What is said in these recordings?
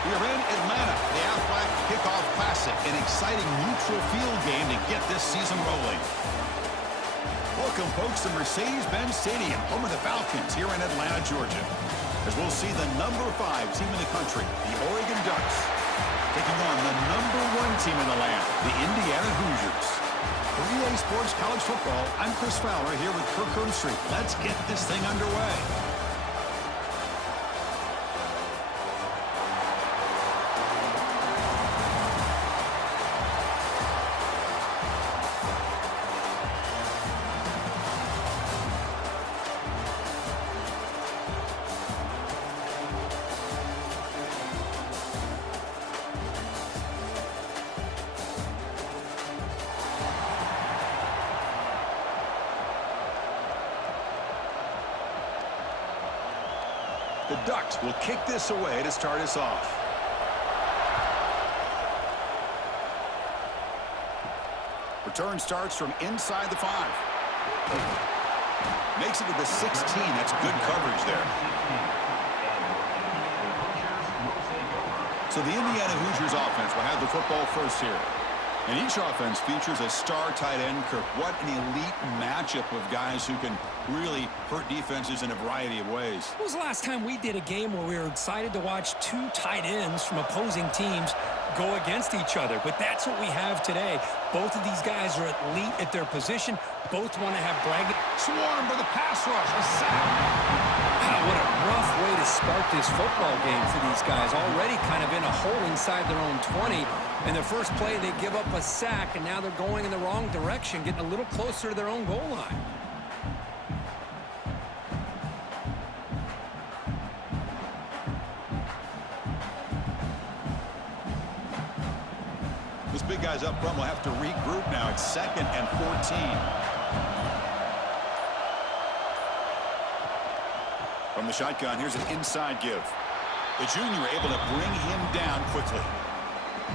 We are in Atlanta, the Aflac Kickoff Classic, an exciting neutral field game to get this season rolling. Welcome, folks, to Mercedes-Benz Stadium, home of the Falcons here in Atlanta, Georgia. As we'll see the number 5 team in the country, the Oregon Ducks, taking on the number 1 team in the land, the Indiana Hoosiers. For fil-A Sports College Football, I'm Chris Fowler here with Kirk Herbstreit. Let's get this thing underway. The Ducks will kick this away to start us off. Return starts from inside the 5. Makes it to the 16. That's good coverage there. So the Indiana Hoosiers offense will have the football first here. And each offense features a star tight end, Kirk. What an elite matchup of guys who can really hurt defenses in a variety of ways. When was the last time we did a game where we were excited to watch 2 tight ends from opposing teams go against each other? But that's what we have today. Both of these guys are elite at their position. Both want to have bragging. Swarm for the pass rush. A sack. Wow, what a rough way to start this football game for these guys. Already kind of in a hole inside their own 20. In their first play, they give up a sack, and now they're going in the wrong direction, getting a little closer to their own goal line. Those big guys up front will have to regroup now. It's 2nd and 14. From the shotgun, here's an inside give. The junior able to bring him down quickly.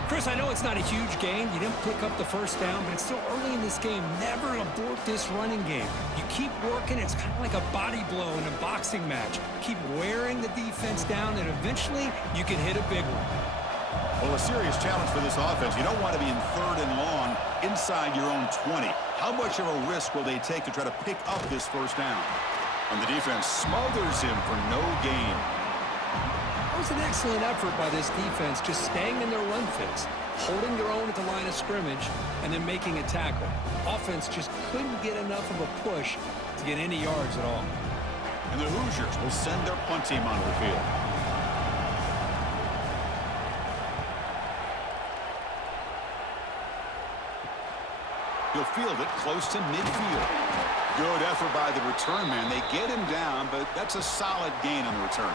Chris, I know it's not a huge game. You didn't pick up the first down, but it's still early in this game. Never abort this running game. You keep working. It's kind of like a body blow in a boxing match. Keep wearing the defense down, and eventually you can hit a big one. Well, a serious challenge for this offense. You don't want to be in 3rd and long inside your own 20. How much of a risk will they take to try to pick up this first down? And the defense smothers him for no gain. That was an excellent effort by this defense, just staying in their run fits, holding their own at the line of scrimmage, and then making a tackle. Offense just couldn't get enough of a push to get any yards at all. And the Hoosiers will send their punt team onto the field. He'll field it close to midfield. Good effort by the return man. They get him down, but that's a solid gain on the return.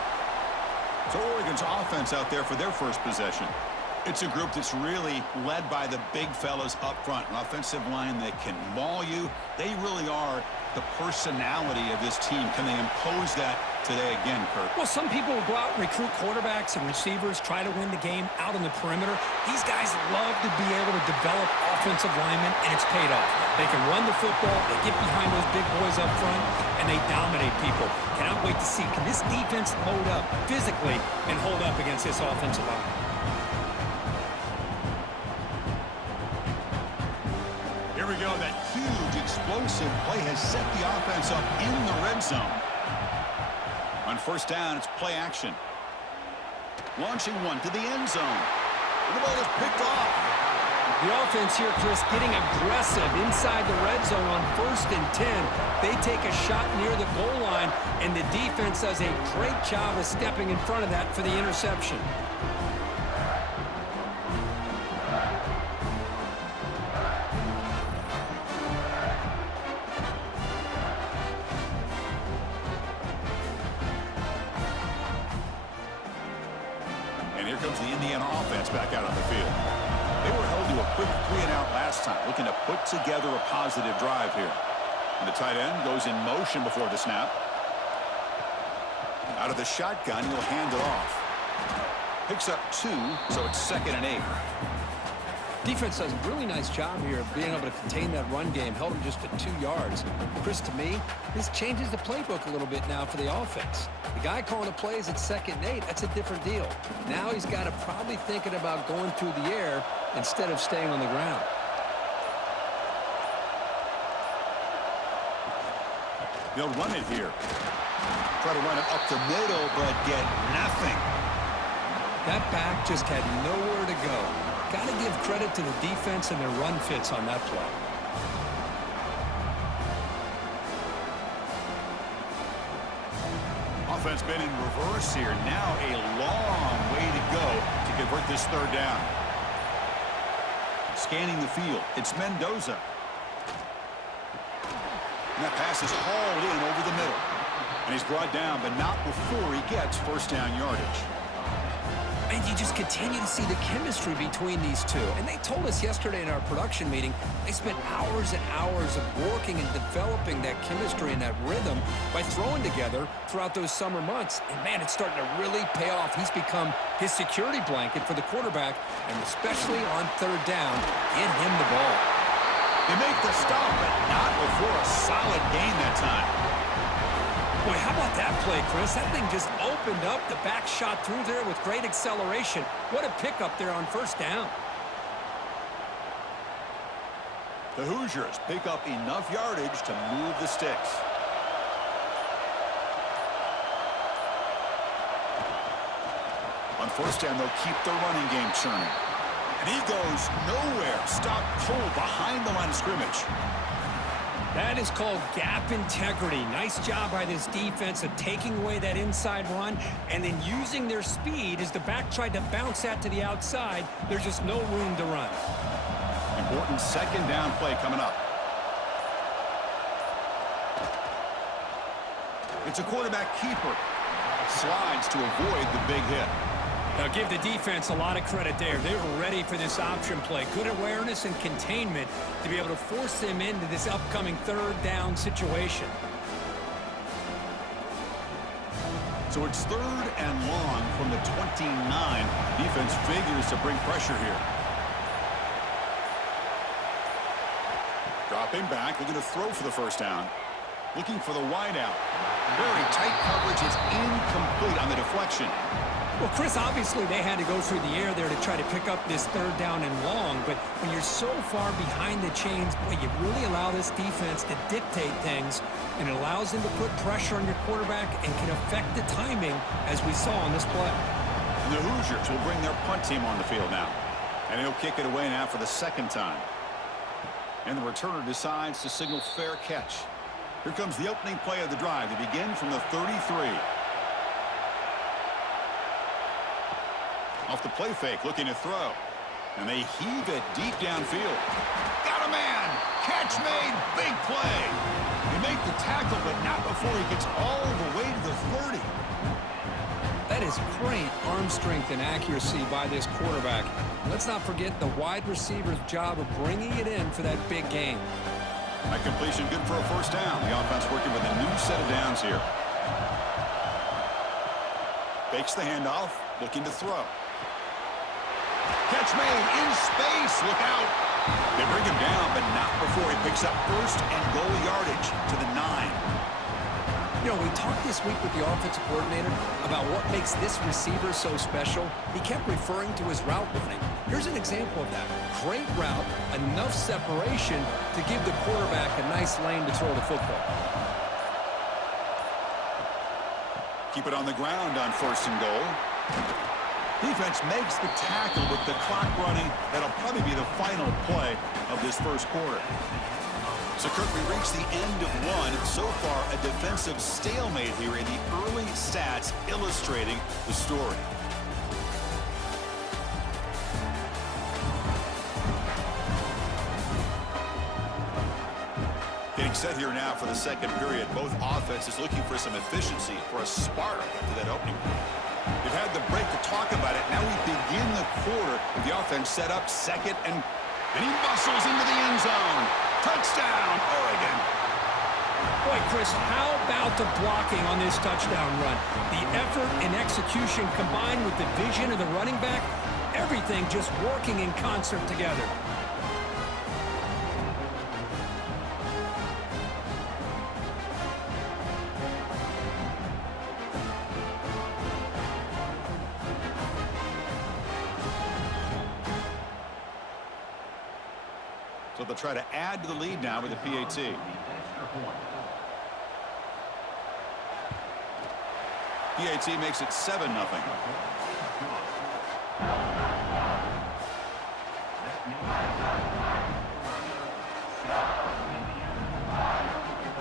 So Oregon's offense out there for their first possession. It's a group that's really led by the big fellas up front. An offensive line that can maul you. They really are the personality of this team. Can they impose that today again, Kirk? Well, some people will go out and recruit quarterbacks and receivers, try to win the game out on the perimeter. These guys love to be able to develop offensive linemen, and it's paid off. They can run the football, they get behind those big boys up front, and they dominate people. Cannot wait to see, can this defense load up physically and hold up against this offensive line? Here we go. That huge explosive play has set the offense up in the red zone. On first down, it's play action. Launching one to the end zone. And the ball is picked off. The offense here, Chris, getting aggressive inside the red zone on 1st and 10. They take a shot near the goal line, and the defense does a great job of stepping in front of that for the interception. And here comes the Indiana offense back out on the field. They were held to a quick 3-and-out last time, looking to put together a positive drive here. And the tight end goes in motion before the snap. Out of the shotgun, he'll hand it off. Picks up 2, so it's 2nd and 8. Defense does a really nice job here of being able to contain that run game. Held him just to 2 yards. Chris, to me, this changes the playbook a little bit now for the offense. The guy calling the plays at 2nd and 8, that's a different deal. Now he's got to probably thinking about going through the air instead of staying on the ground. They'll run it here. Try to run it up the middle, but get nothing. That back just had nowhere to go. Got to give credit to the defense and their run fits on that play. Offense been in reverse here. Now a long way to go to convert this 3rd down. Scanning the field, it's Mendoza. And that pass is hauled in over the middle. And he's brought down, but not before he gets 1st down yardage. And you just continue to see the chemistry between these two. And they told us yesterday in our production meeting, they spent hours and hours of working and developing that chemistry and that rhythm by throwing together throughout those summer months. And, man, it's starting to really pay off. He's become his security blanket for the quarterback, and especially on 3rd down, get him the ball. They make the stop, but not before a solid gain that time. Boy, how about that play, Chris? That thing just opened up. The back shot through there with great acceleration. What a pickup there on 1st down. The Hoosiers pick up enough yardage to move the sticks. On 1st down, they'll keep the running game churning. And he goes nowhere. Stop cold behind the line of scrimmage. That is called gap integrity. Nice job by this defense of taking away that inside run and then using their speed as the back tried to bounce that to the outside. There's just no room to run. Important 2nd down play coming up. It's a quarterback keeper. Slides to avoid the big hit. Now give the defense a lot of credit there. They were ready for this option play. Good awareness and containment to be able to force them into this upcoming 3rd down situation. So it's 3rd and long from the 29. Defense figures to bring pressure here. Dropping back, looking to throw for the 1st down. Looking for the wideout. Very tight coverage. It's incomplete on the deflection. Well, Chris, obviously they had to go through the air there to try to pick up this 3rd down and long, but when you're so far behind the chains, boy, you really allow this defense to dictate things, and it allows them to put pressure on your quarterback and can affect the timing, as we saw on this play. And the Hoosiers will bring their punt team on the field now, and he'll kick it away now for the 2nd time. And the returner decides to signal fair catch. Here comes the opening play of the drive. They begin from the 33. Off the play fake, looking to throw. And they heave it deep downfield. Got a man! Catch made! Big play! They make the tackle, but not before he gets all the way to the 30. That is great arm strength and accuracy by this quarterback. Let's not forget the wide receiver's job of bringing it in for that big game. That completion good for a 1st down. The offense working with a new set of downs here. Fakes the handoff, looking to throw. Catch made in space. Look out. They bring him down, but not before he picks up 1st and goal yardage to the 9. You know, we talked this week with the offensive coordinator about what makes this receiver so special. He kept referring to his route running. Here's an example of that. Great route, enough separation to give the quarterback a nice lane to throw the football. Keep it on the ground on 1st and goal. Defense makes the tackle with the clock running. That'll probably be the final play of this 1st quarter. So, Kirk, we reached the end of one. So far, a defensive stalemate here in the early stats illustrating the story. Getting set here now for the 2nd period. Both offenses looking for some efficiency, for a spark to that opening. They've had the break to talk about it. Now we begin the quarter with the offense set up 2nd and he bustles into the end zone. Touchdown, Oregon. Boy, Chris, how about the blocking on this touchdown run? The effort and execution combined with the vision of the running back, Everything just working in concert together. So they'll try to add to the lead now with the PAT. PAT makes it 7-0.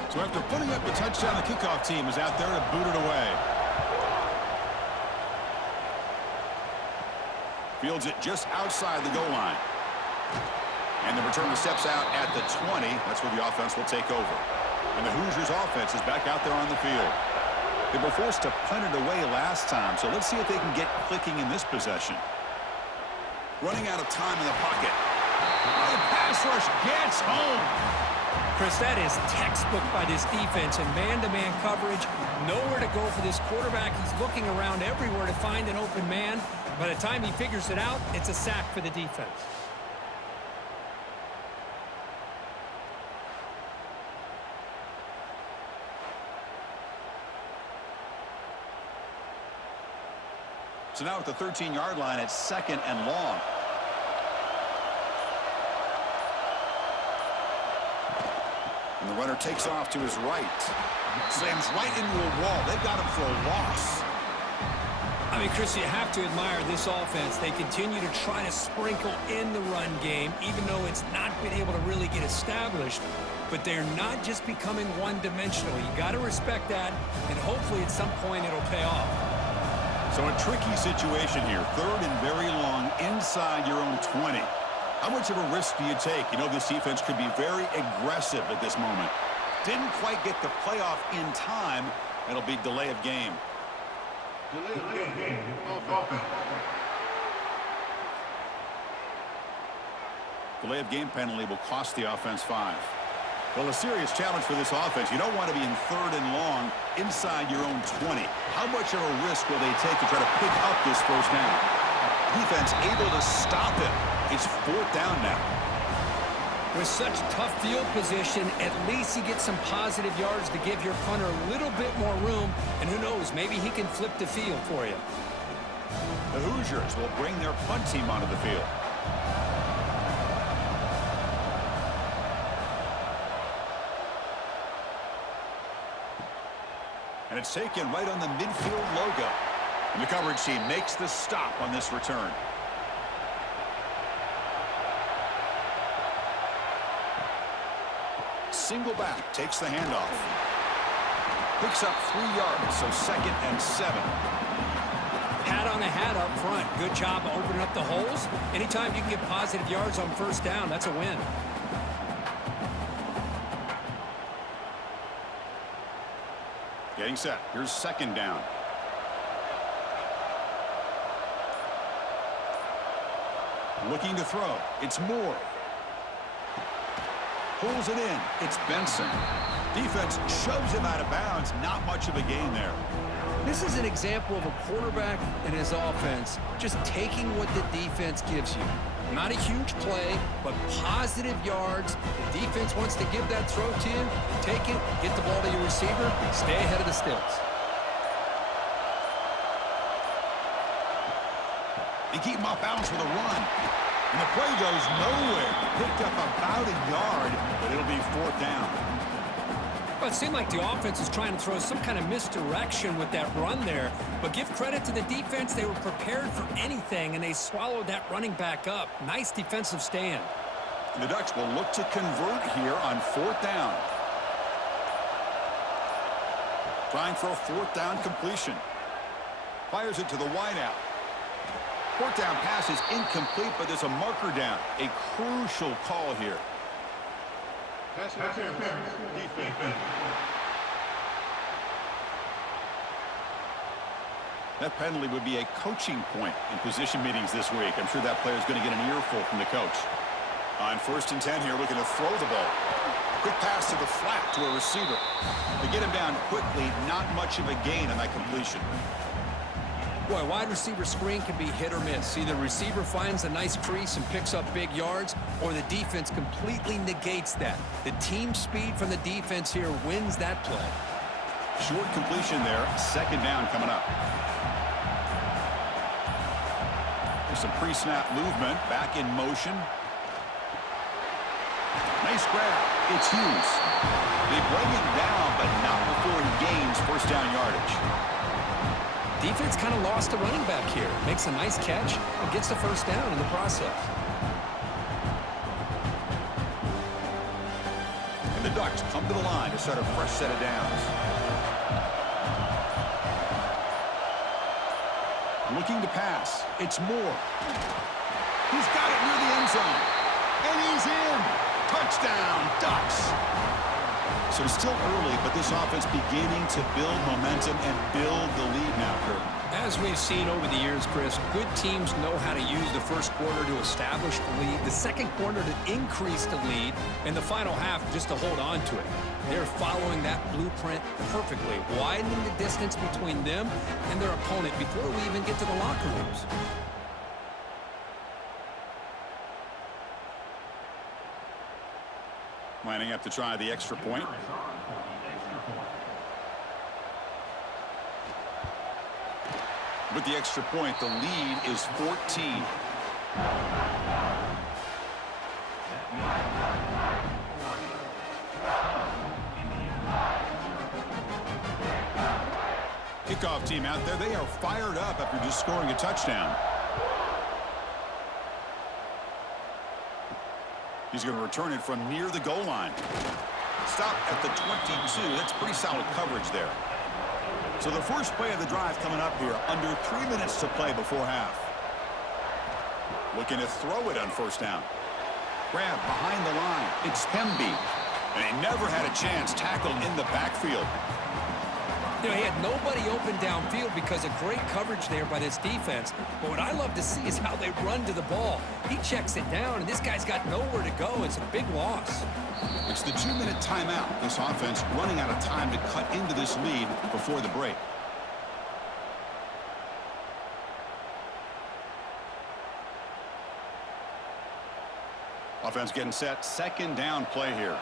So after putting up the touchdown, the kickoff team is out there to boot it away. Fields it just outside the goal line. And the returner steps out at the 20. That's where the offense will take over. And the Hoosiers offense is back out there on the field. They were forced to punt it away last time, so let's see if they can get clicking in this possession. Running out of time in the pocket. Oh, the pass rush gets home. Chris, that is textbook by this defense and man-to-man coverage. Nowhere to go for this quarterback. He's looking around everywhere to find an open man. By the time he figures it out, it's a sack for the defense. So now at the 13-yard line, it's 2nd and long. And the runner takes off to his right. Slams right into a wall. They've got him for a loss. I mean, Chris, you have to admire this offense. They continue to try to sprinkle in the run game, even though it's not been able to really get established. But they're not just becoming one-dimensional. You got to respect that, and hopefully at some point it'll pay off. So a tricky situation here. 3rd and very long inside your own 20. How much of a risk do you take? You know, this defense could be very aggressive at this moment. Didn't quite get the playoff in time. It'll be delay of game. Delay of game penalty will cost the offense 5. Well, a serious challenge for this offense. You don't want to be in 3rd and long inside your own 20. How much of a risk will they take to try to pick up this first down? Defense able to stop it. It's 4th down now. With such tough field position, at least you get some positive yards to give your punter a little bit more room. And who knows, maybe he can flip the field for you. The Hoosiers will bring their punt team onto the field. And it's taken right on the midfield logo. And the coverage team makes the stop on this return. Single back, takes the handoff. Picks up 3 yards, so 2nd and 7. Hat on the hat up front. Good job of opening up the holes. Anytime you can get positive yards on first down, that's a win. Getting set. Here's 2nd down. Looking to throw. It's Moore. Pulls it in. It's Benson. Defense shoves him out of bounds. Not much of a gain there. This is an example of a quarterback and his offense just taking what the defense gives you. Not a huge play, but positive yards. The defense wants to give that throw to you. Take it, get the ball to your receiver, stay ahead of the stills. They keep him off balance with a run. And the play goes nowhere. Picked up about a yard, but it'll be 4th down. Well, it seemed like the offense was trying to throw some kind of misdirection with that run there. But give credit to the defense. They were prepared for anything, and they swallowed that running back up. Nice defensive stand. The Ducks will look to convert here on 4th down. Trying for a 4th down completion. Fires it to the wideout. 4th down pass is incomplete, but there's a marker down. A crucial call here. That penalty would be a coaching point in position meetings this week. I'm sure that player's going to get an earful from the coach. On 1st and 10 here, looking to throw the ball. Quick pass to the flat to a receiver. To get him down quickly, not much of a gain on that completion. Boy, wide receiver screen can be hit or miss. Either the receiver finds a nice crease and picks up big yards, or the defense completely negates that. The team speed from the defense here wins that play. Short completion there. Second down coming up. There's some pre-snap movement. Back in motion. Nice grab. It's Hughes. They bring him down, but not before he gains first down yardage. Defense kind of lost a running back here. Makes a nice catch and gets the first down in the process. And the Ducks come to the line to start a fresh set of downs. Looking to pass. It's Moore. He's got it near the end zone. And he's in. Touchdown, Ducks. So it's still early, but this offense beginning to build momentum and build the lead now, Kurt. As we've seen over the years, Chris, good teams know how to use the first quarter to establish the lead, the second quarter to increase the lead, and the final half just to hold on to it. They're following that blueprint perfectly, widening the distance between them and their opponent before we even get to the locker rooms. Lining up to try the extra point. With the extra point, the lead is 14. Kickoff team out there. They are fired up after just scoring a touchdown. He's going to return it from near the goal line. Stop at the 22. That's pretty solid coverage there. So the first play of the drive coming up here. Under 3 minutes to play before half. Looking to throw it on first down. Grab behind the line. It's Hemby. And he never had a chance tackled in the backfield. You know, he had nobody open downfield because of great coverage there by this defense. But what I love to see is how they run to the ball. He checks it down, and this guy's got nowhere to go. It's a big loss. It's the 2-minute timeout. This offense running out of time to cut into this lead before the break. Offense getting set. Second down play here.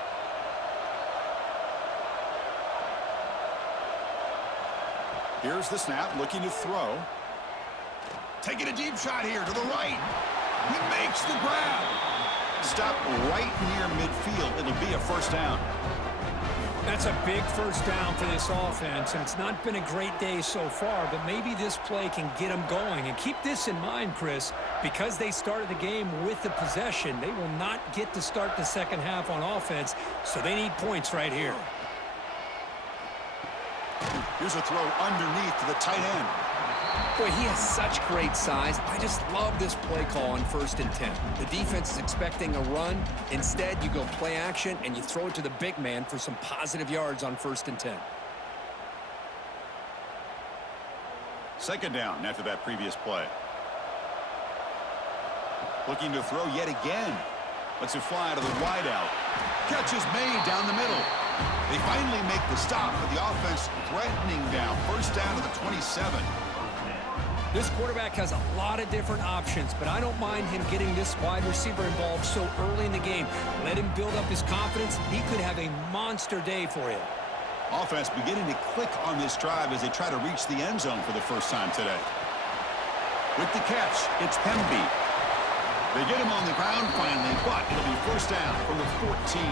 Here's the snap, looking to throw. Taking a deep shot here to the right. He makes the grab. Stop right near midfield. It'll be a first down. That's a big first down for this offense, and it's not been a great day so far, but maybe this play can get them going. And keep this in mind, Chris, because they started the game with the possession, they will not get to start the second half on offense, so they need points right here. Here's a throw underneath to the tight end. Boy, he has such great size. I just love this play call on 1st and 10. The defense is expecting a run. Instead, you go play action, and you throw it to the big man for some positive yards on 1st and 10. Second down after that previous play. Looking to throw yet again. Lets it fly to the wideout. Catch is made down the middle. They finally make the stop, but the offense threatening down. First down to the 27. This quarterback has a lot of different options, but I don't mind him getting this wide receiver involved so early in the game. Let him build up his confidence. He could have a monster day for you. Offense beginning to click on this drive as they try to reach the end zone for the first time today. With the catch, it's Hemby. They get him on the ground finally, but it'll be first down from the 14.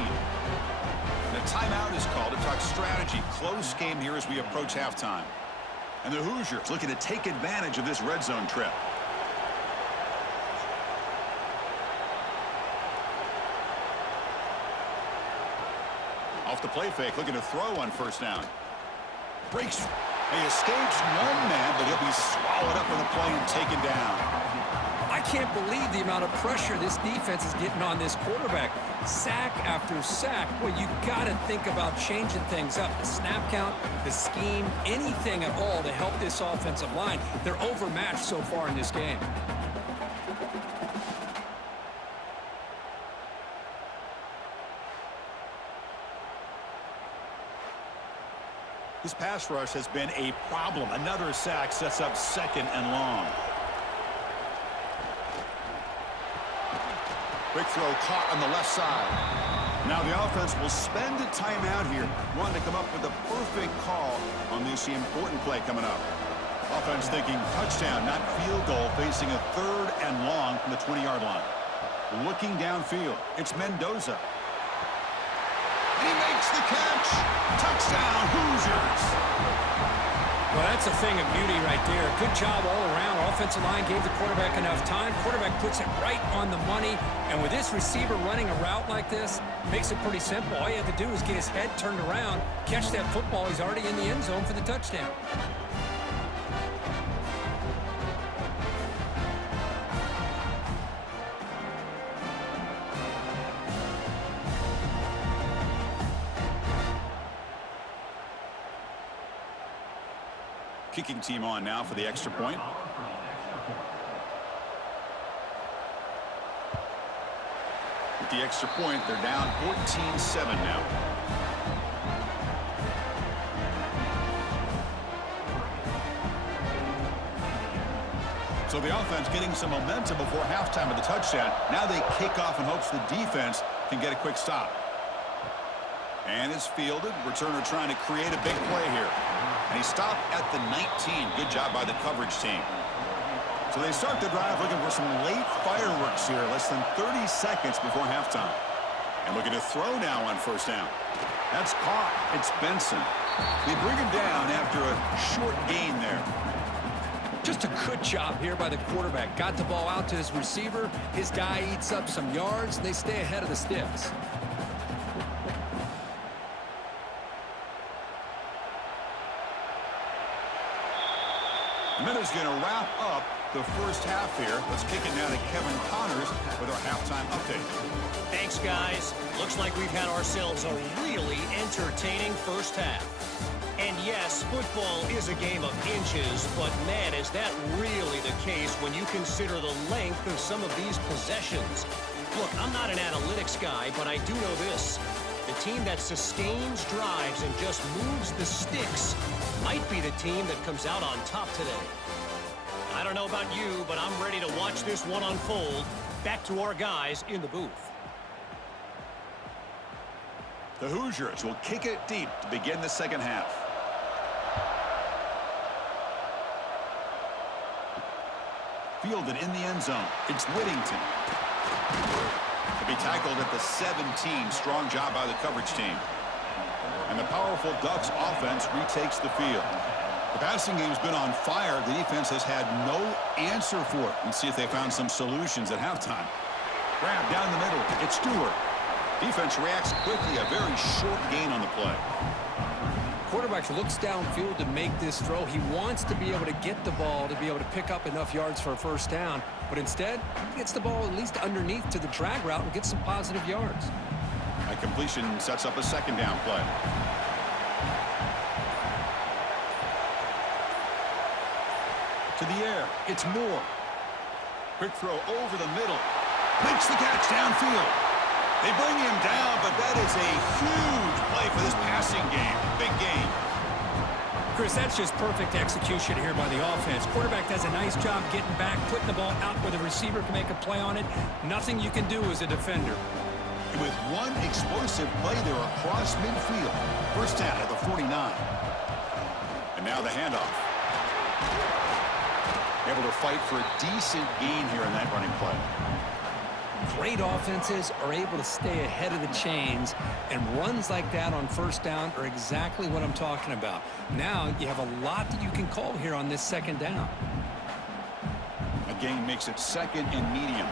The timeout is called to talk strategy. Close game here as we approach halftime. And the Hoosiers looking to take advantage of this red zone trip. Off the play fake, looking to throw on first down. Breaks. He escapes one man, but he'll be swallowed up in the play and taken down. I can't believe the amount of pressure this defense is getting on this quarterback. Sack after sack. Well, you got to think about changing things up. The snap count, the scheme, anything at all to help this offensive line. They're overmatched so far in this game. This pass rush has been a problem. Another sack sets up 2nd and long. Quick throw caught on the left side. Now the offense will spend a timeout here, wanting to come up with a perfect call on this important play coming up. Offense thinking touchdown, not field goal, facing a 3rd and long from the 20-yard line. Looking downfield, it's Mendoza. And he makes the catch. Touchdown, Hoosiers. Well, that's a thing of beauty right there. Good job all around. Offensive line gave the quarterback enough time. Quarterback puts it right on the money. And with this receiver running a route like this, makes it pretty simple. All you have to do is get his head turned around, catch that football. He's already in the end zone for the touchdown. Kicking team on now for the extra point. With the extra point, they're down 14-7 now. So the offense getting some momentum before halftime of the touchdown. Now they kick off in hopes the defense can get a quick stop. And is fielded. Returner trying to create a big play here. And he stopped at the 19. Good job by the coverage team. So they start the drive looking for some late fireworks here. Less than 30 seconds before halftime. And looking to throw now on 1st down. That's caught. It's Benson. They bring him down after a short gain there. Just a good job here by the quarterback. Got the ball out to his receiver. His guy eats up some yards. They stay ahead of the sticks. And that is going to wrap up the 1st half here. Let's kick it now to Kevin Connors with our halftime update. Thanks, guys. Looks like we've had ourselves a really entertaining 1st half. And yes, football is a game of inches, but man, is that really the case when you consider the length of some of these possessions. Look, I'm not an analytics guy, but I do know this. The team that sustains drives and just moves the sticks might be the team that comes out on top today. I don't know about you, but I'm ready to watch this one unfold. Back to our guys in the booth. The Hoosiers will kick it deep to begin the 2nd half. Fielded in the end zone. It's Whittington. To be tackled at the 17. Strong job by the coverage team. And the powerful Ducks offense retakes the field. The passing game's been on fire. The defense has had no answer for it. Let's see if they found some solutions at halftime. Grab down the middle. It's Stewart. Defense reacts quickly. A very short gain on the play. Quarterback looks downfield to make this throw. He wants to be able to get the ball to be able to pick up enough yards for a 1st down. But instead, he gets the ball at least underneath to the drag route and gets some positive yards. A completion sets up a 2nd down play. To the air, it's Moore. Quick throw over the middle. Makes the catch downfield. They bring him down, but that is a huge play for this passing game. Big game. Chris, that's just perfect execution here by the offense. Quarterback does a nice job getting back, putting the ball out where the receiver can make a play on it. Nothing you can do as a defender. And with one explosive play there across midfield. 1st down at the 49. And now the handoff. Able to fight for a decent gain here in that running play. Great offenses are able to stay ahead of the chains, and runs like that on 1st down are exactly what I'm talking about. Now you have a lot that you can call here on this 2nd down. A gain makes it 2nd and medium.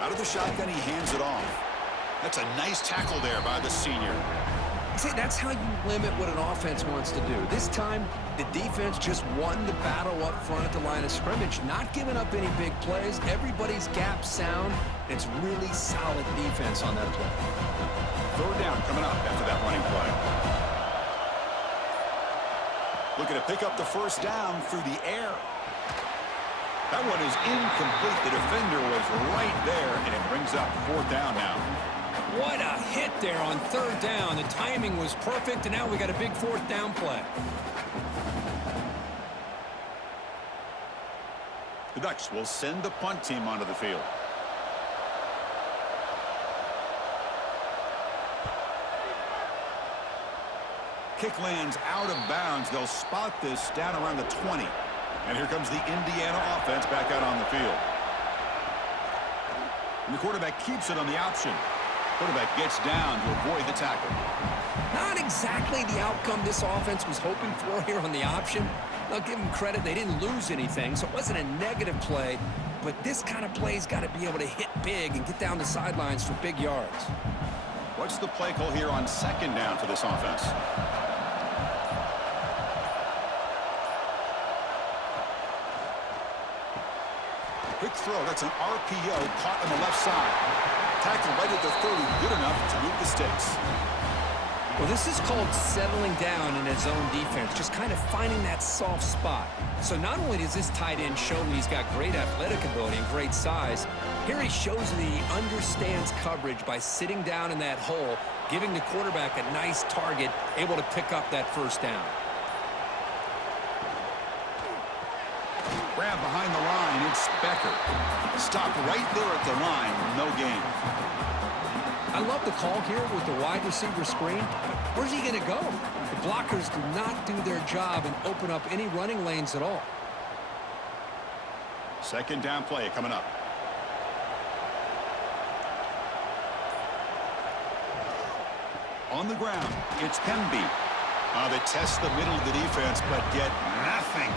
Out of the shotgun, he hands it off. That's a nice tackle there by the senior. See, that's how you limit what an offense wants to do. This time, the defense just won the battle up front at the line of scrimmage, not giving up any big plays. Everybody's gap sound. It's really solid defense on that play. 3rd down coming up after that running play. Looking to pick up the 1st down through the air. That one is incomplete. The defender was right there, and it brings up 4th down now. What a hit there on third down. The timing was perfect, and now we got a big fourth down play. The Ducks will send the punt team onto the field. Kick lands out of bounds. They'll spot this down around the 20. And here comes the Indiana offense back out on the field. And the quarterback keeps it on the option. Quarterback gets down to avoid the tackle. Not exactly the outcome this offense was hoping for here on the option. I'll give them credit. They didn't lose anything, so it wasn't a negative play. But this kind of play's got to be able to hit big and get down the sidelines for big yards. What's the play call here on second down for this offense? Quick throw. That's an RPO caught on the left side. Tackle right at the 30. Good enough to move the sticks. Well, this is called settling down in his own defense, just kind of finding that soft spot. So not only does this tight end show he's got great athletic ability and great size, here he shows that he understands coverage by sitting down in that hole, giving the quarterback a nice target, able to pick up that first down. Grab behind the line. It's Becker. Stopped right there at the line. No gain. I love the call here with the wide receiver screen, but where's he going to go? The blockers do not do their job and open up any running lanes at all. Second down play coming up. On the ground, it's Pemby. They test the middle of the defense, but get nothing.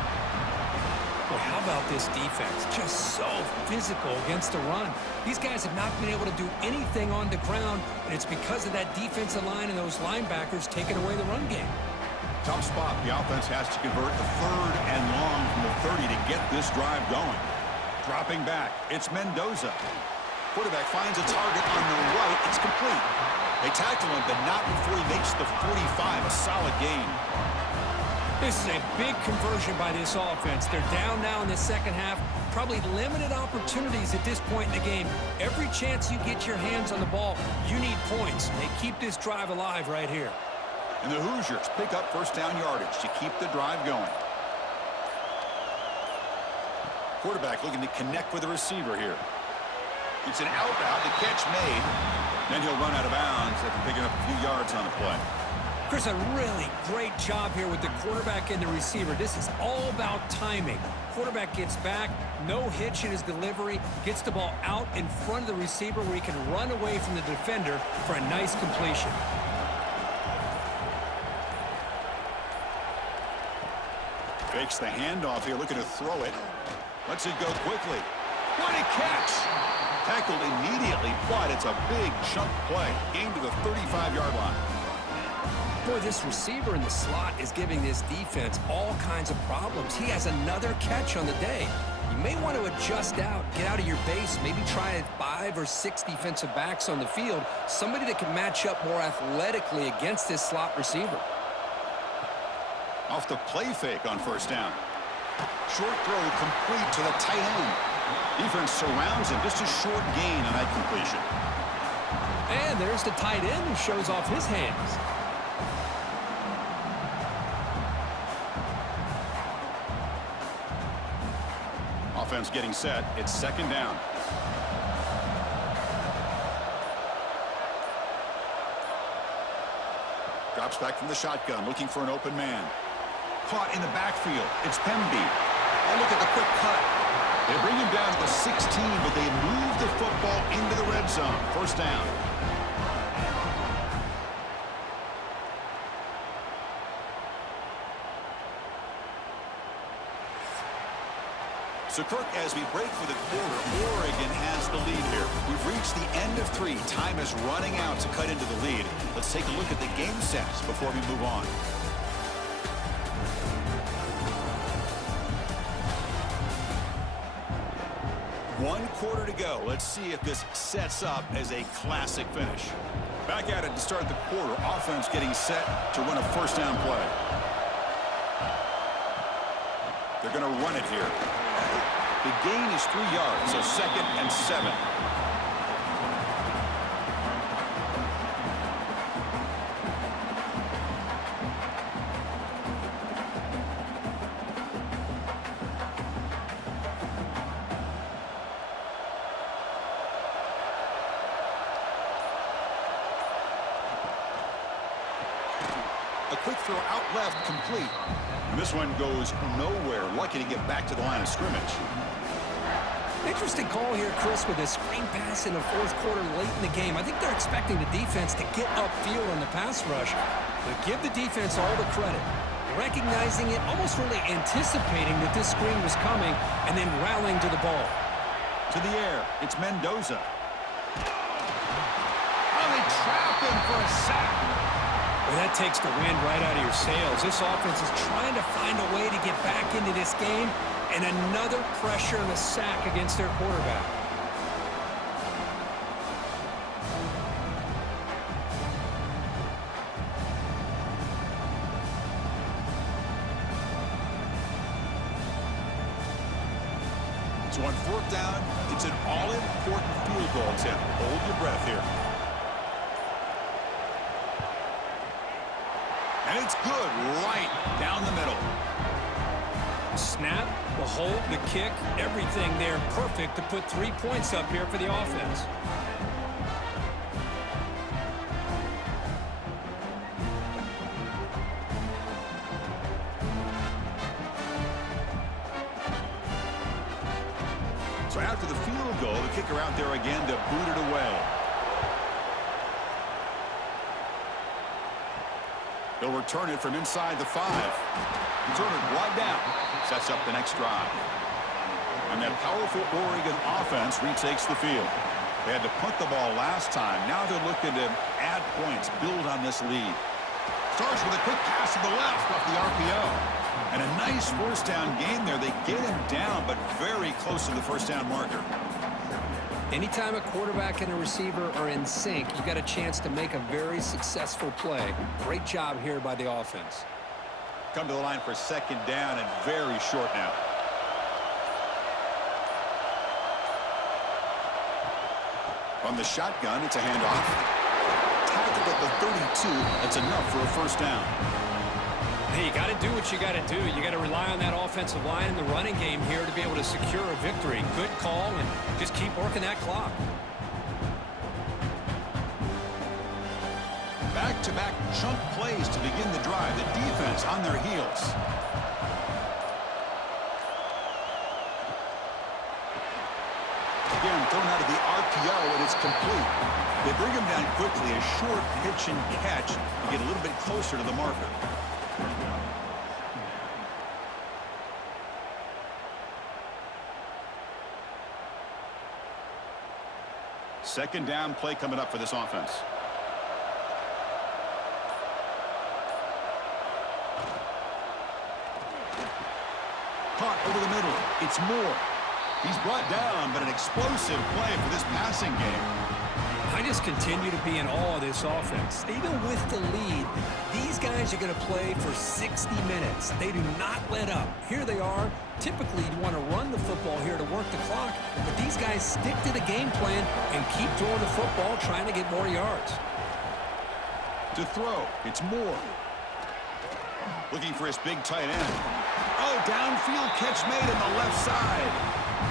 Well, how about this defense? Just so physical against the run. These guys have not been able to do anything on the ground, and it's because of that defensive line and those linebackers taking away the run game. Tough spot. The offense has to convert the third and long from the 30 to get this drive going. Dropping back, it's Mendoza. Quarterback finds a target on the right. It's complete. They tackle him, but not before he makes the 45. A solid gain. This is a big conversion by this offense. They're down now in the second half. Probably limited opportunities at this point in the game. Every chance you get your hands on the ball, you need points. They keep this drive alive right here. And the Hoosiers pick up first down yardage to keep the drive going. Quarterback looking to connect with the receiver here. It's an out route. The catch made. Then he'll run out of bounds after picking up a few yards on the play. Chris, a really great job here with the quarterback and the receiver. This is all about timing. Quarterback gets back, no hitch in his delivery, gets the ball out in front of the receiver where he can run away from the defender for a nice completion. Fakes the handoff here, looking to throw it. Lets it go quickly. What a catch! Tackled immediately, but it's a big chunk play. Gain to the 35-yard line. Boy, this receiver in the slot is giving this defense all kinds of problems. He has another catch on the day. You may want to adjust out, get out of your base, maybe try 5 or 6 defensive backs on the field, somebody that can match up more athletically against this slot receiver. Off the play fake on first down. Short throw complete to the tight end. Defense surrounds him. Just a short gain on that completion. And there's the tight end who shows off his hands. Offense getting set. It's second down. Drops back from the shotgun, looking for an open man. Caught in the backfield. It's Pemby. Oh, look at the quick cut. They bring him down to the 16, but they move the football into the red zone. First down. So, Kirk, as we break for the quarter, Oregon has the lead here. We've reached the end of 3. Time is running out to cut into the lead. Let's take a look at the game stats before we move on. One quarter to go. Let's see if this sets up as a classic finish. Back at it to start the quarter. Offense getting set to run a first down play. They're going to run it here. The gain is 3 yards, so second and 7. throw out left, complete. And this one goes nowhere. Lucky to get back to the line of scrimmage. Interesting call here, Chris, with a screen pass in the fourth quarter late in the game. I think they're expecting the defense to get upfield on the pass rush, but give the defense all the credit. Recognizing it, almost really anticipating that this screen was coming, and then rallying to the ball. To the air, it's Mendoza. Oh, they trap him for a sack. Well, that takes the wind right out of your sails. This offense is trying to find a way to get back into this game, and another pressure and a sack against their quarterback. So on fourth down, it's an all-important field goal attempt. Hold your breath here. And it's good right down the middle. Snap, the hold, the kick, everything there perfect to put 3 points up here for the offense. So after the field goal, the kicker out there again to boot it away. He'll return it from inside the 5. Return it wide down. Sets up the next drive. And that powerful Oregon offense retakes the field. They had to punt the ball last time. Now they're looking to add points, build on this lead. Starts with a quick pass to the left off the RPO. And a nice first down game there. They get him down, but very close to the first down marker. Anytime a quarterback and a receiver are in sync, you got a chance to make a very successful play. Great job here by the offense. Come to the line for second down and very short now. On the shotgun, it's a handoff. Tackled at the 32. That's enough for a first down. Hey, you got to do what you got to do. You got to rely on that offensive line in the running game here to be able to secure a victory. Good call, and just keep working that clock. Back-to-back chunk plays to begin the drive. The defense on their heels. Again, thrown out of the RPO, and it's complete. They bring him down quickly. A short pitch and catch to get a little bit closer to the marker. Second down play coming up for this offense. Caught over the middle. It's Moore. He's brought down, but an explosive play for this passing game. I just continue to be in awe of this offense. Even with the lead, these guys are going to play for 60 minutes. They do not let up. Here they are. Typically, you want to run the football here to work the clock, but these guys stick to the game plan and keep throwing the football, trying to get more yards. To throw, it's Moore. Looking for his big tight end. Oh, downfield catch made on the left side.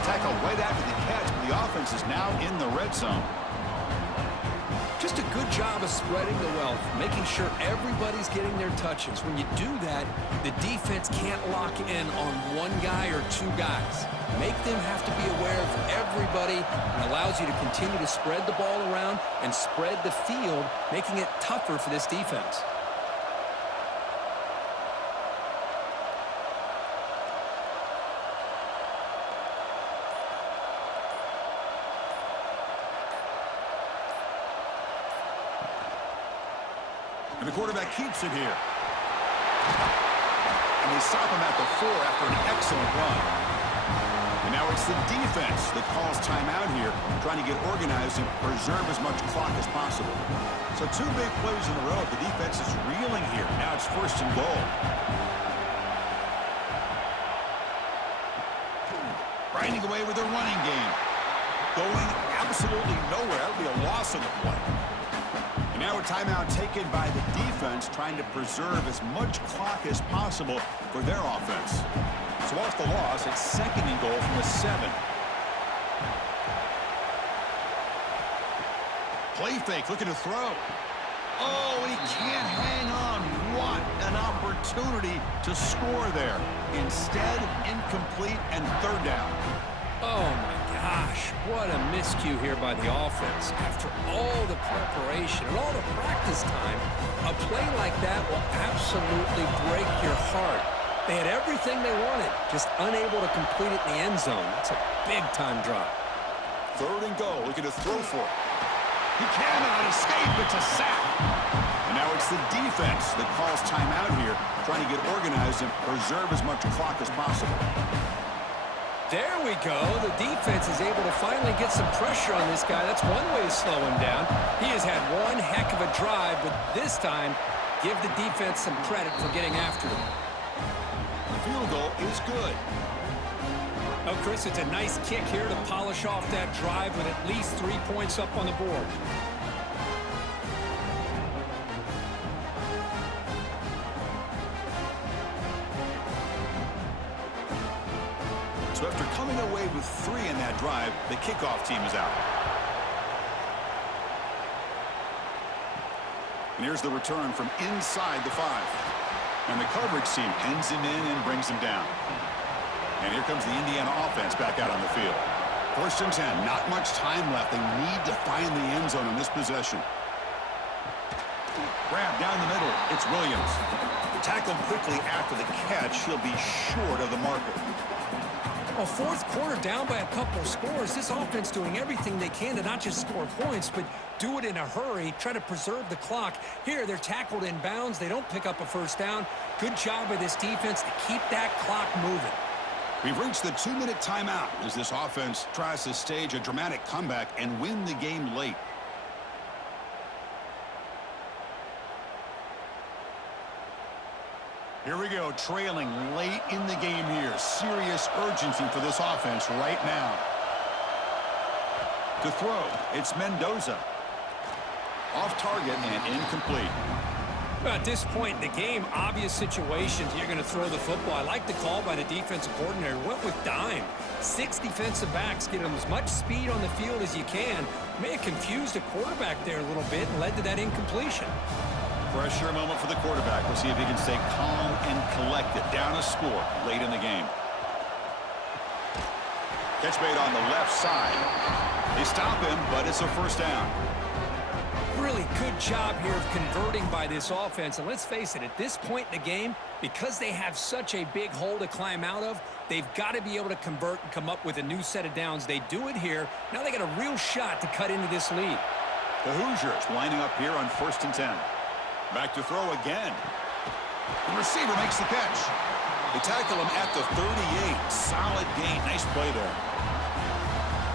Tackle right after the catch, but the offense is now in the red zone. Just a good job of spreading the wealth, making sure everybody's getting their touches. When you do that, the defense can't lock in on one guy or two guys. Make them have to be aware of everybody, and allows you to continue to spread the ball around and spread the field, making it tougher for this defense. And the quarterback keeps it here. And they stop him at the 4 after an excellent run. And now it's the defense that calls timeout here, trying to get organized and preserve as much clock as possible. So 2 big plays in a row. The defense is reeling here. Now it's first and goal. Grinding away with their running game. Going absolutely nowhere. That'll be a loss on the play. And now a timeout taken by the defense, trying to preserve as much clock as possible for their offense. So off the loss, it's second and goal from the 7. Play fake, looking to throw. Oh, and he can't hang on. What an opportunity to score there. Instead, incomplete and third down. Oh, my gosh. What a miscue here by the offense. After all the preparation and all the practice time, a play like that will absolutely break your heart. They had everything they wanted, just unable to complete it in the end zone. That's a big-time drop. Third and goal, looking to throw for it. He cannot escape. It's a sack. And now it's the defense that calls timeout here, trying to get organized and preserve as much clock as possible. There we go. The defense is able to finally get some pressure on this guy. That's one way to slow him down. He has had one heck of a drive, but this time, give the defense some credit for getting after him. The field goal is good. Oh, Chris, it's a nice kick here to polish off that drive with at least 3 points up on the board. So after coming away with 3 in that drive, the kickoff team is out. And here's the return from inside the 5. And the coverage team pins him in and brings him down. And here comes the Indiana offense back out on the field. 1st and 10, not much time left. They need to find the end zone in this possession. Grab down the middle. It's Williams. Tackled quickly after the catch. He'll be short of the marker. Well, 4th quarter down by a couple of scores. This offense doing everything they can to not just score points, but do it in a hurry, try to preserve the clock. Here, they're tackled in bounds. They don't pick up a 1st down. Good job by this defense to keep that clock moving. We've reached the 2-minute timeout as this offense tries to stage a dramatic comeback and win the game late. Here we go, trailing late in the game here. Serious urgency for this offense right now. To throw, it's Mendoza. Off target and incomplete. Well, at this point in the game, obvious situations, you're going to throw the football. I like the call by the defensive coordinator. Went with dime. 6 defensive backs get them as much speed on the field as you can. May have confused the quarterback there a little bit and led to that incompletion. Pressure moment for the quarterback. We'll see if he can stay calm and collected. Down a score late in the game. Catch made on the left side. They stop him, but it's a 1st down. Really good job here of converting by this offense. And let's face it, at this point in the game, because they have such a big hole to climb out of, they've got to be able to convert and come up with a new set of downs. They do it here. Now they got a real shot to cut into this lead. The Hoosiers lining up here on 1st and 10. Back to throw again. The receiver makes the catch. They tackle him at the 38. Solid gain. Nice play there.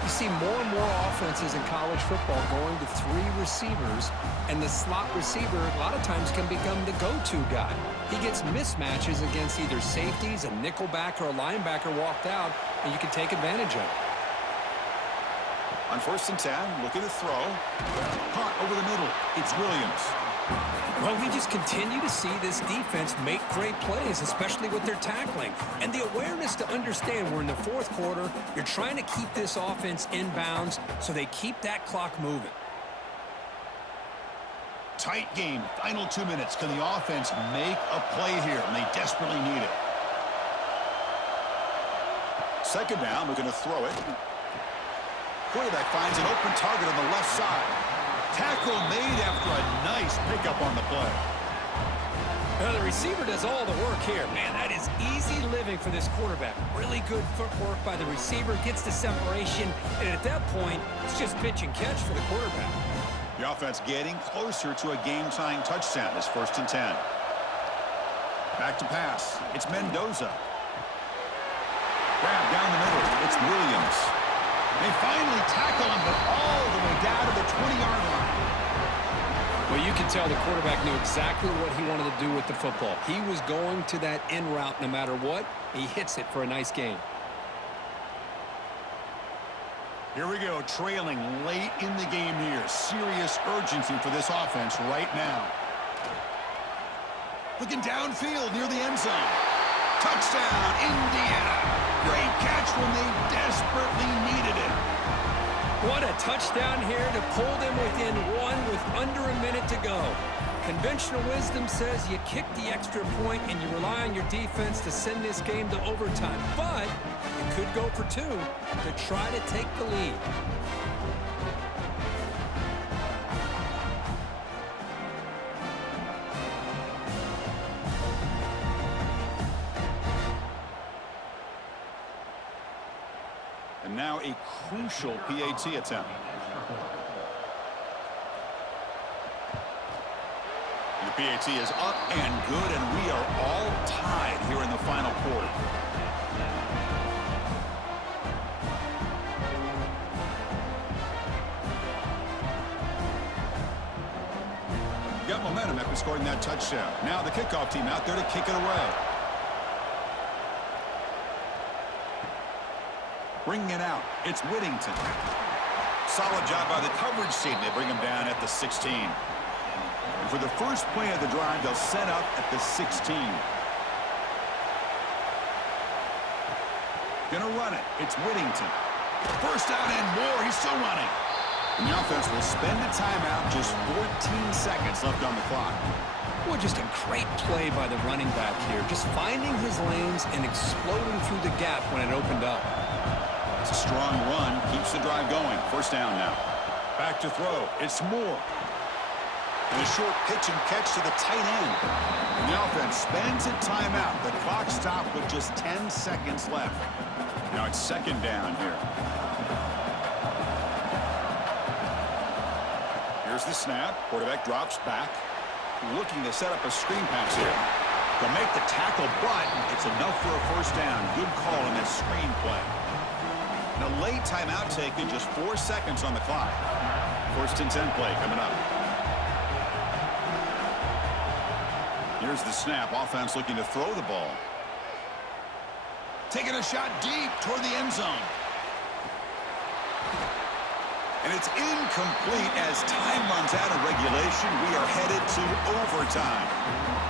You see more and more offenses in college football going to 3 receivers, and the slot receiver a lot of times can become the go-to guy. He gets mismatches against either safeties, a nickelback, or a linebacker walked out, and you can take advantage of it. On 1st and 10, looking to throw. Caught over the middle. It's Williams. Well, we just continue to see this defense make great plays, especially with their tackling. And the awareness to understand we're in the 4th quarter, you're trying to keep this offense in bounds so they keep that clock moving. Tight game. Final 2 minutes. Can the offense make a play here? And they desperately need it. 2nd down, looking to throw it. Quarterback finds an open target on the left side. Tackle made after a nice pickup on the play. Well, the receiver does all the work here. Man, that is easy living for this quarterback. Really good footwork by the receiver, gets the separation, and at that point, it's just pitch and catch for the quarterback. The offense getting closer to a game-tying touchdown. This 1st and 10. Back to pass. It's Mendoza. Grab down the middle. It's Williams. They finally tackle him, but all the way down to the 20-yard line. Well, you can tell the quarterback knew exactly what he wanted to do with the football. He was going to that in route no matter what. He hits it for a nice gain. Here we go, trailing late in the game here. Serious urgency for this offense right now. Looking downfield near the end zone. Touchdown, Indiana. Great catch when they desperately needed it. What a touchdown here to pull them within one with under a minute to go. Conventional wisdom says you kick the extra point and you rely on your defense to send this game to overtime. But you could go for two to try to take the lead. And now a crucial PAT attempt. The PAT is up and good, and we are all tied here in the final quarter. Got momentum after scoring that touchdown. Now the kickoff team out there to kick it away. Bringing it out, it's Whittington. Solid job by the coverage team. They bring him down at the 16. And for the first play of the drive, they'll set up at the 16. Gonna run it. It's Whittington. First down and more. He's still running. And the offense will spend a timeout. Just 14 seconds left on the clock. Well, just a great play by the running back here. Just finding his lanes and exploding through the gap when it opened up. It's a strong run. Keeps the drive going. First down now. Back to throw. It's Moore. And a short pitch and catch to the tight end. And the offense spends a timeout. The clock stopped with just 10 seconds left. Now it's second down here. Here's the snap. Quarterback drops back. Looking to set up a screen pass here. They'll make the tackle, but it's enough for a first down. Good call in this screen play. And a late timeout taken, just 4 seconds on the clock. First and 10 play coming up. Here's the snap. Offense looking to throw the ball. Taking a shot deep toward the end zone. And it's incomplete as time runs out of regulation. We are headed to overtime.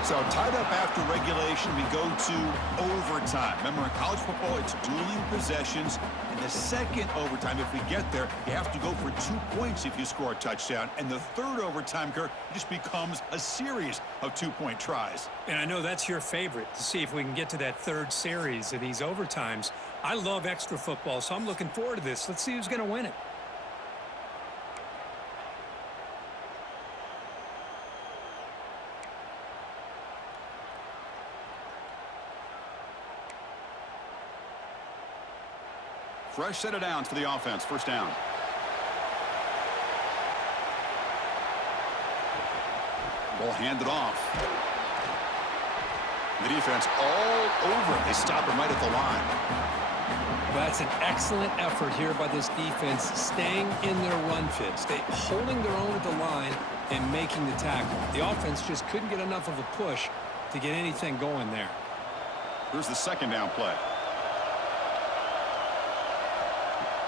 So tied up after regulation, we go to overtime. Remember, in college football, it's dueling possessions. In the second overtime, if we get there, you have to go for 2 points if you score a touchdown. And the third overtime, Kirk, just becomes a series of 2-point tries. And I know that's your favorite, to see if we can get to that third series of these overtimes. I love extra football, so I'm looking forward to this. Let's see who's going to win it. Fresh set of downs for the offense. First down. Ball handed off. The defense all over it. They stop him right at the line. That's an excellent effort here by this defense, staying in their run fit, holding their own at the line and making the tackle. The offense just couldn't get enough of a push to get anything going there. Here's the second down play.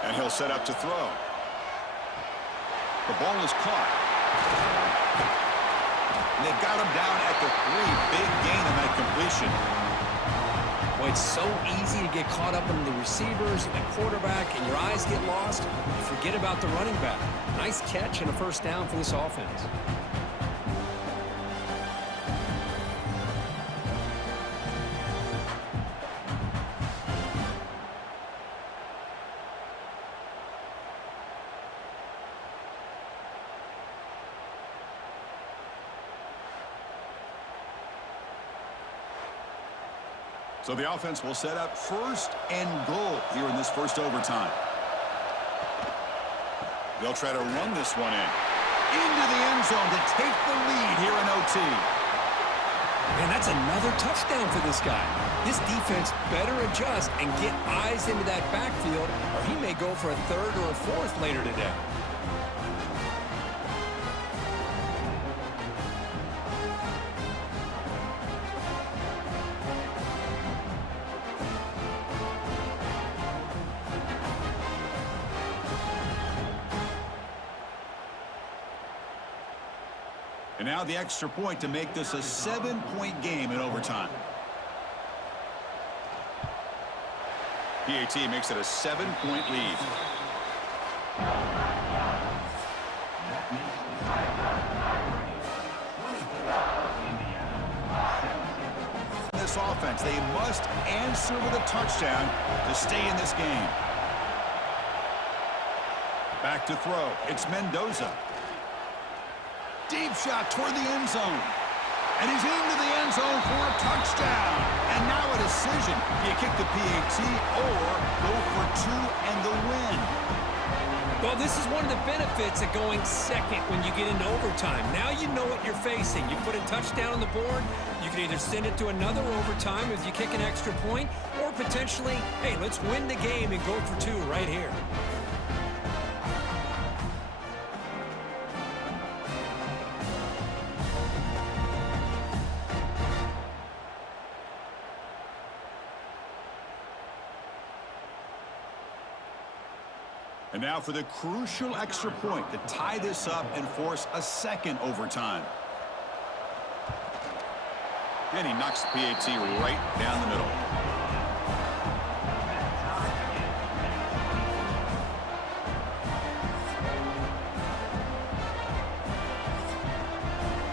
And he'll set up to throw. The ball is caught. And they've got him down at the 3. Big gain on that completion. Boy, it's so easy to get caught up in the receivers and the quarterback, and your eyes get lost. You forget about the running back. Nice catch and a first down for this offense. So the offense will set up first and goal here in this first overtime. They'll try to run this one in. Into the end zone to take the lead here in OT. And that's another touchdown for this guy. This defense better adjust and get eyes into that backfield, or he may go for a third or a fourth later today. And now the extra point to make this a 7-point game in overtime. PAT makes it a 7-point lead. This offense, they must answer with a touchdown to stay in this game. Back to throw. It's Mendoza. Deep shot toward the end zone. And he's into the end zone for a touchdown. And now a decision. Do you kick the PAT or go for two and the win? Well, this is one of the benefits of going second when you get into overtime. Now you know what you're facing. You put a touchdown on the board, you can either send it to another overtime if you kick an extra point, or potentially, hey, let's win the game and go for two right here. And now for the crucial extra point to tie this up and force a second overtime. And he knocks the PAT right down the middle.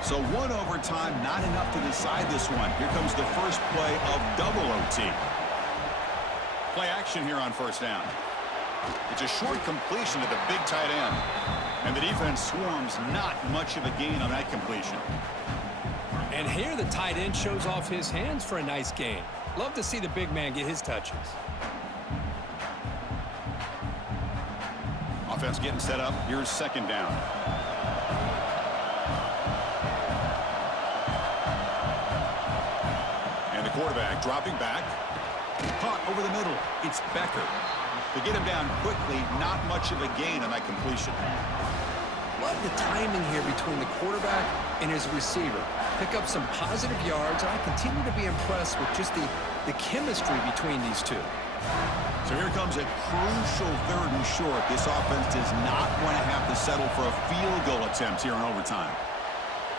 So one overtime, not enough to decide this one. Here comes the first play of double OT. Play action here on first down. It's a short completion to the big tight end. And the defense swarms, not much of a gain on that completion. And here the tight end shows off his hands for a nice gain. Love to see the big man get his touches. Offense getting set up. Here's second down. And the quarterback dropping back. Caught over the middle. It's Becker. To get him down quickly, not much of a gain on that completion. Love the timing here between the quarterback and his receiver. Pick up some positive yards, and I continue to be impressed with just the chemistry between these two. So here comes a crucial third and short. This offense does not want to have to settle for a field goal attempt here in overtime.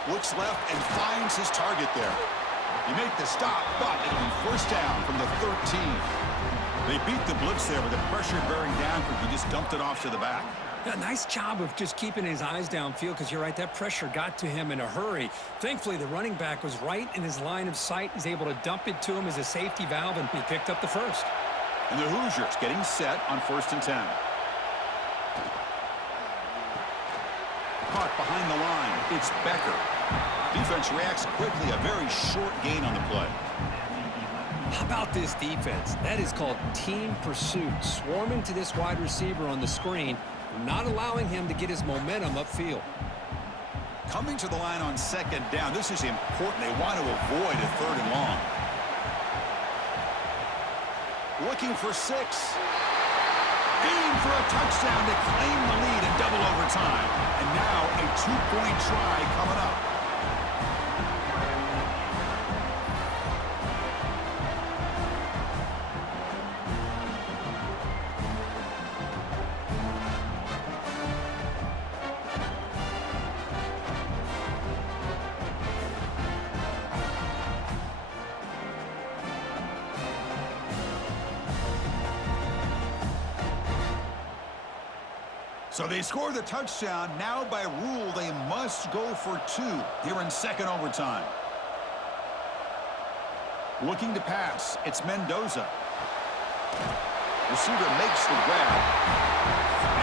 Looks left and finds his target there. You make the stop, but it'll be first down from the 13. They beat the blitz there with the pressure bearing down because he just dumped it off to the back. Yeah, nice job of just keeping his eyes downfield because you're right, that pressure got to him in a hurry. Thankfully, the running back was right in his line of sight. He's able to dump it to him as a safety valve, and he picked up the first. And the Hoosiers getting set on 1st and 10. Caught behind the line. It's Becker. Defense reacts quickly. A very short gain on the play. How about this defense? That is called team pursuit. Swarming to this wide receiver on the screen, not allowing him to get his momentum upfield. Coming to the line on second down. This is important. They want to avoid a third and long. Looking for 6. Aiming for a touchdown to claim the lead in double overtime. And now a 2-point try coming up. So they score the touchdown. Now by rule, they must go for 2 here in second overtime. Looking to pass. It's Mendoza. Receiver makes the grab.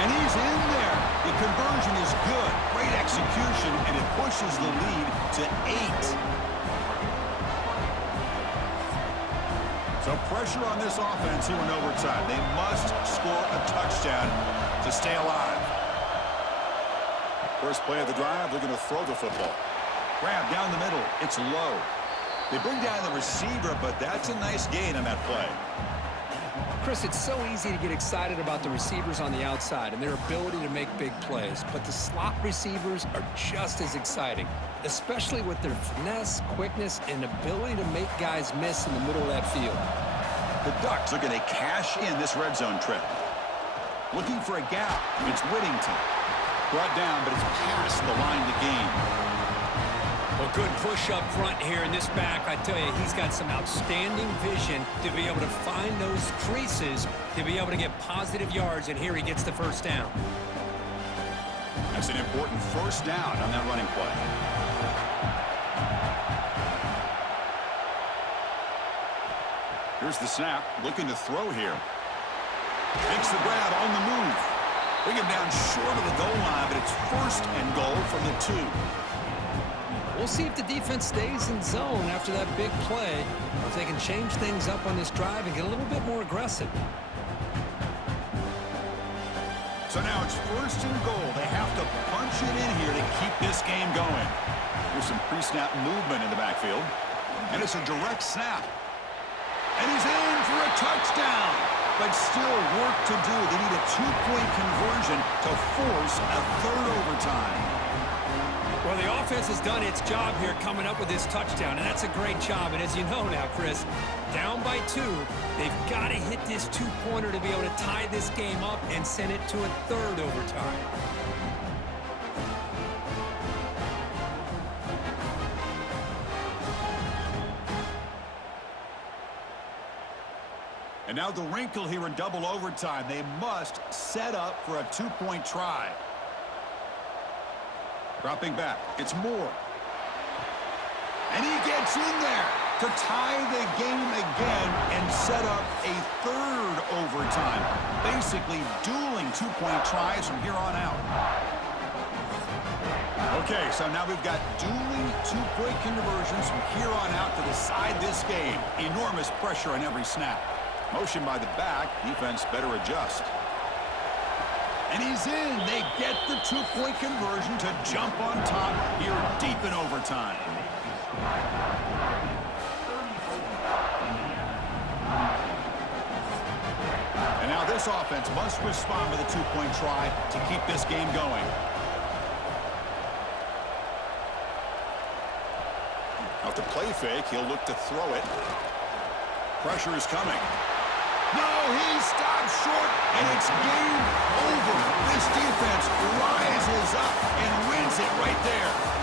And he's in there. The conversion is good. Great execution, and it pushes the lead to 8. So pressure on this offense here in overtime. They must score a touchdown to stay alive. First play of the drive, they're going to throw the football. Grab down the middle. It's low. They bring down the receiver, but that's a nice gain on that play. Chris, it's so easy to get excited about the receivers on the outside and their ability to make big plays, but the slot receivers are just as exciting, especially with their finesse, quickness, and ability to make guys miss in the middle of that field. The Ducks are going to cash in this red zone trip. Looking for a gap. It's Whittington. Brought down, but it's past the line to gain. Well, good push up front here in this back. I tell you, he's got some outstanding vision to be able to find those creases, to be able to get positive yards, and here he gets the first down. That's an important first down on that running play. Here's the snap, looking to throw here. Makes the grab on the move. Bring him down short of the goal line, but it's first and goal from the 2. We'll see if the defense stays in zone after that big play, or if they can change things up on this drive and get a little bit more aggressive. So now it's first and goal. They have to punch it in here to keep this game going. There's some pre-snap movement in the backfield. And it's a direct snap. And he's in for a touchdown. But still work to do. They need a 2-point conversion to force a third overtime. Well, the offense has done its job here coming up with this touchdown, and that's a great job. And as you know now, Chris, down by 2, they've got to hit this 2-pointer to be able to tie this game up and send it to a third overtime. And now the wrinkle here in double overtime. They must set up for a 2-point try. Dropping back, it's Moore. And he gets in there to tie the game again and set up a third overtime. Basically dueling 2-point tries from here on out. Okay, so now we've got dueling 2-point conversions from here on out to decide this game. Enormous pressure on every snap. Motion by the back, defense better adjust. And he's in. They get the 2-point conversion to jump on top here deep in overtime. And now this offense must respond with a 2-point try to keep this game going. Off the play fake, he'll look to throw it. Pressure is coming. No, he stops short, and it's game over. This defense rises up and wins it right there.